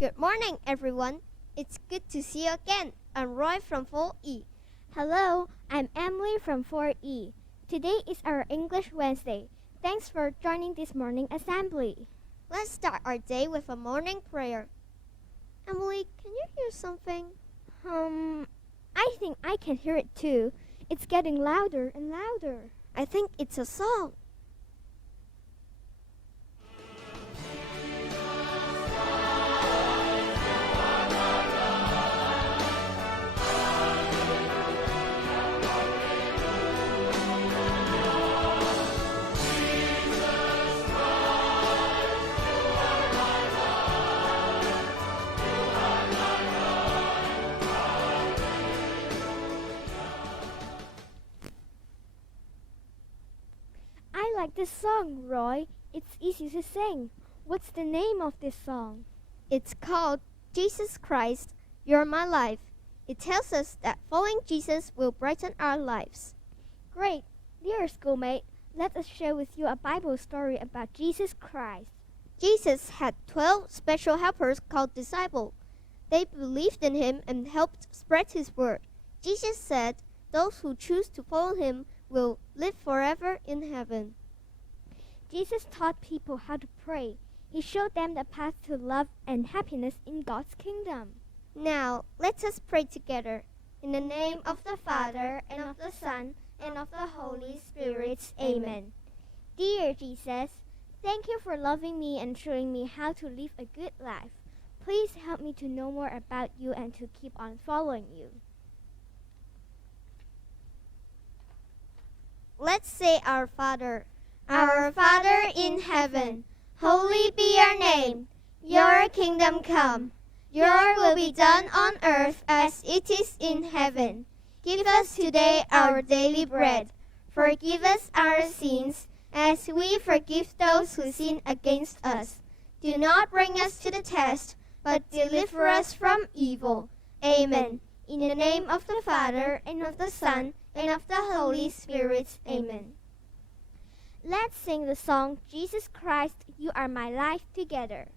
Good morning, everyone. It's good to see you again. I'm Roy from 4E. Hello, I'm Emily from 4E. Today is our English Wednesday. Thanks for joining this morning assembly. Let's start our day with a morning prayer. Emily, can you hear something? I think I can hear it too. It's getting louder and louder. I think it's a song. I like this song, Roy. It's easy to sing. What's the name of this song? It's called Jesus Christ, You're My Life. It tells us that following Jesus will brighten our lives. Great. Dear schoolmate, let us share with you a Bible story about Jesus Christ. Jesus had 12 special helpers called disciples. They believed in him and helped spread his word. Jesus said, those who choose to follow him will live forever in heaven. Jesus taught people how to pray. He showed them the path to love and happiness in God's kingdom. Now, let us pray together. In the name of the Father, and of the Son, and of the Holy Spirit. Amen. Dear Jesus, thank you for loving me and showing me how to live a good life. Please help me to know more about you and to keep on following you. Let's say our Father. Our Father in heaven, holy be your name. Your kingdom come. Your will be done on earth as it is in heaven. Give us today our daily bread. Forgive us our sins as we forgive those who sin against us. Do not bring us to the test, but deliver us from evil. Amen. In the name of the Father, and of the Son, and of the Holy Spirit. Amen. Let's sing the song, Jesus Christ, You Are My Life together.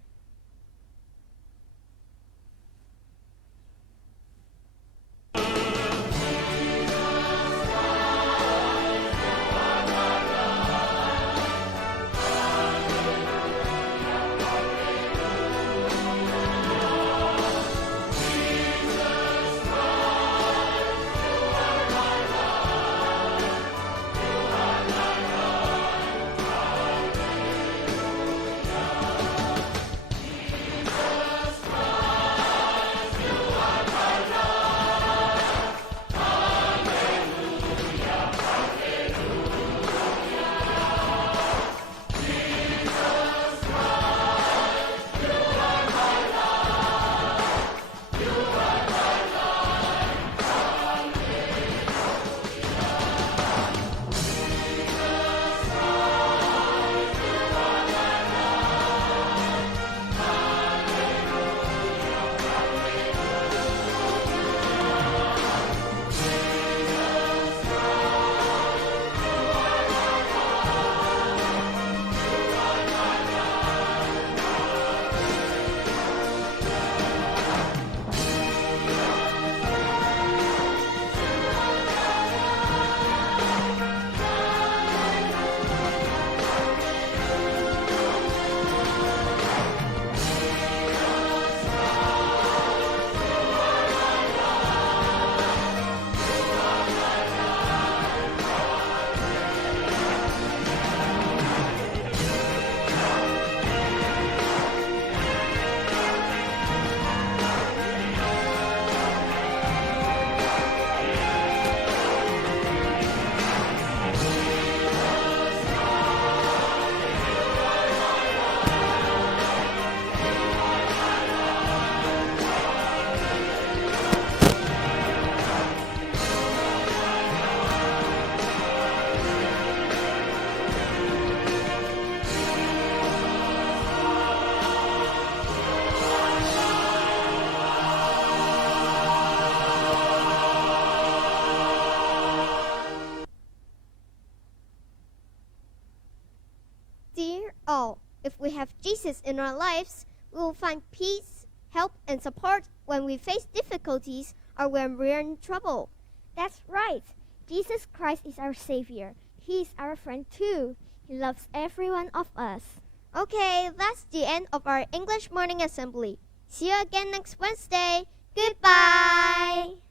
Dear all, if we have Jesus in our lives, we will find peace, help and support when we face difficulties or when we're in trouble. That's right. Jesus Christ is our Savior. He is our friend too. He loves every one of us. Okay, that's the end of our English Morning Assembly. See you again next Wednesday. Goodbye!